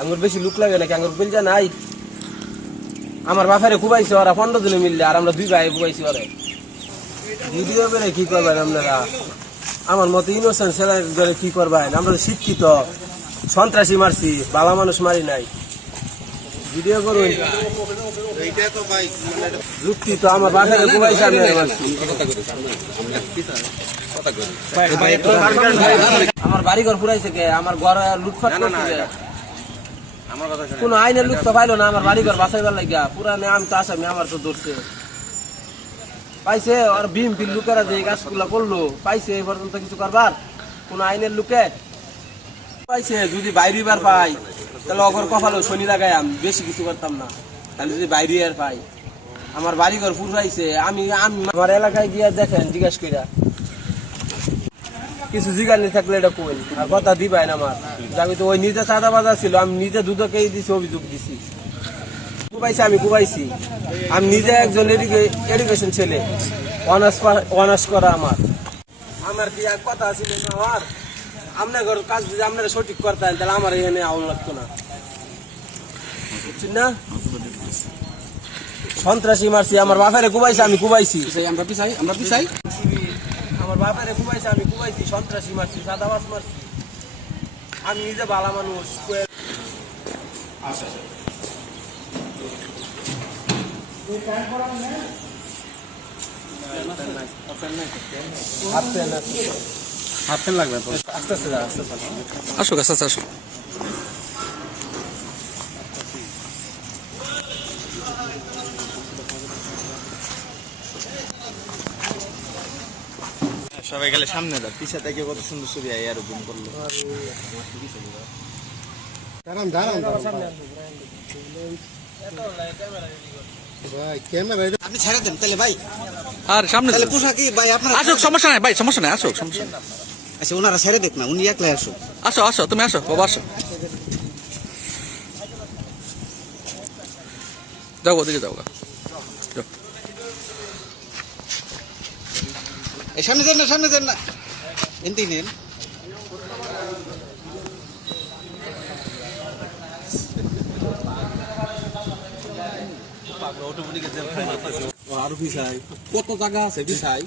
আঙ্গুর বেশি লুক লাগে নাকি আঙ্গুর বিল যা নাই আমার বাপেরে খুবাইছে ওরা 15 দিনে মিললে আর আমরা 2 ভাই খুবাইছি ওরে ভিডিও করে কি করবেন আপনারা আমার মতো ইনোসেন্ট ছেলে কি করবেন আমরা শিক্ষিত সন্ত্রাসী মারছি বালা মানুষ মারি নাই ভিডিও করুন এইটা তো ভাই মানে যুক্তি তো আমার বাপেরে খুবাইছে আমি মারছি আমার বাড়ি ঘর পুরাইছে কে আমার ঘর লুটপাট করছে কোন আইনের লোক তো পাইলো না আমার বাড়ি ঘর বাঁচাইবার লাগিয়া পুরানে আমি তো আসামি আমার তো ধরছে পাইছে আর বিএমপি লোকেরা যে কাজগুলা করলো পাইছে এই পর্যন্ত কিছু করবার কোন আইনের লোকে পাইছে যদি বাইরেবার পাই তাহলে অগর কপালো শনি লাগাই আমি বেশি কিছু করতাম না তাহলে যদি বাইরে আর পাই আমার বাড়ি ঘর পুরাইছে আমি আমার এলাকায় গিয়া দেখেন জিজ্ঞাসা কইরা কিছু জিগানি থাকলে এটা কই আর কথা দিবাই না আমার আমি তো ওই নিজে চাঁদা বাজার ছিল আমি নিজে দুধকেই দিছি অভিযোগ দিছি কুবাইছি আমি কুবাইছি আমি নিজে একজন এডুকেশন ছেলে অনার্স করা আমার কি এক কথা ছিল না আমার আপনার কাজ যদি আপনারা সঠিক করতেন তাহলে আমার এখানে আউন লাগতো না বুঝছেন না সন্ত্রাসী মারছি আমার বাপেরে কুবাইছি আমি কুবাইছি আমরা পিছাই আমার বাপেরে কুবাইছে আমি কুবাইছি সন্ত্রাসী মারছি সাদাবাস মারছি আমি নিজে ভালো মানুষ হাফ প্যান্ট লাগবে আস্তে আস্তে আসুক আস্তে আস্তে আসুক সবাই গেলে সামনে দাও পিছা থেকে কত সুন্দর ছবি আয় আর জুম করলো আপনি ছেড়ে দেন তাহলে ভাই আর সামনে তাহলে পোশাকি ভাই আপনার আসুক সমস্যা নাই ভাই সমস্যা নাই আসুক সমস্যা নাই আচ্ছা ওনারা ছেড়ে দেখ না উনি একলাই আসুক আসো আসো তুমি আসো বাবা আসো যাও ওদিকে যাও এই সামনে দেন না এনতি নেন আরো পিছাই কত জায়গা আছে পিছাই